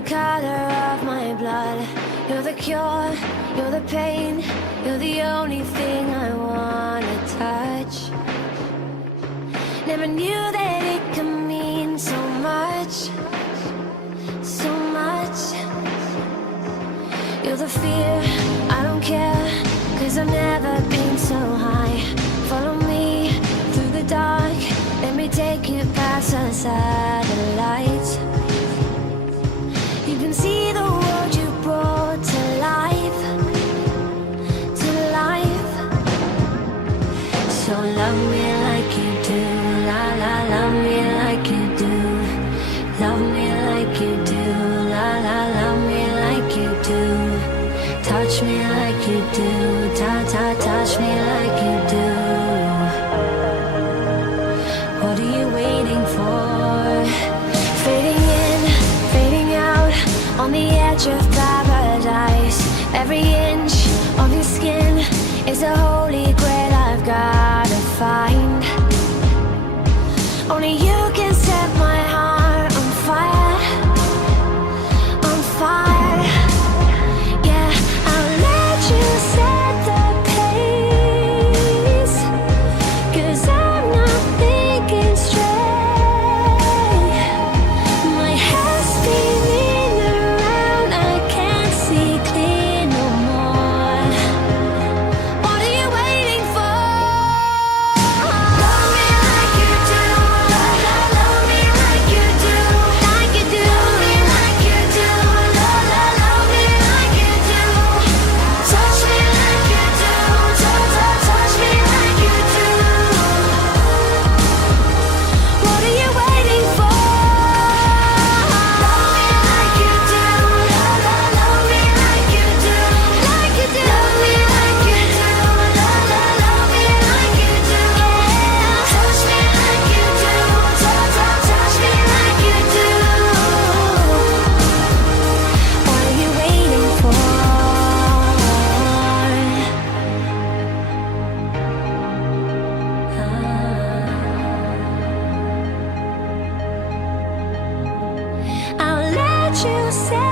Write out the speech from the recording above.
the color of my blood. You're the cure, you're the pain, you're the only thing I wanna touch. Never knew that it could mean so much, so much. You're the fear, I don't care, 'cause I've never been so high. Follow me through the dark, let me take you past the satellites. You can see the world you brought to life, to life. So love me like you do, la la, love me like you do. Love me like you do, la la, love me like you do. Touch me like you do, ta ta, touch me like you do. What are you waiting for? Fading in, fading out, on the edge of paradise. Every inch of your skin is a holy grail I've gotta find. Only you can set my heart on fire, on fire. Yeah, I'll let you set the pace, 'cause I'm not thinking straight. My head's spinning around, I can't see clear no more. What are you waiting for? Love me like you do, la la, love me like you do, like you do. Love me like you do, la la, love me like you do. Touch me like you do, ta ta, touch me like you do. What are you waiting for? Love me like you do, la la, love me like you do, like you do. Love me like you do, la la, love me like you do. Touch me like you do, ta ta, touch me like you do. What are you waiting for? I'll let you say